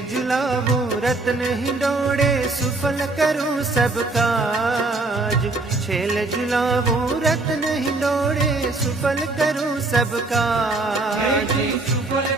झुलावूं रत्न हिंडोड़े सुफल करूं सब काज। छेल झुलावूं रत्न हिंडोड़े सुफल करूं सब काज। सुफल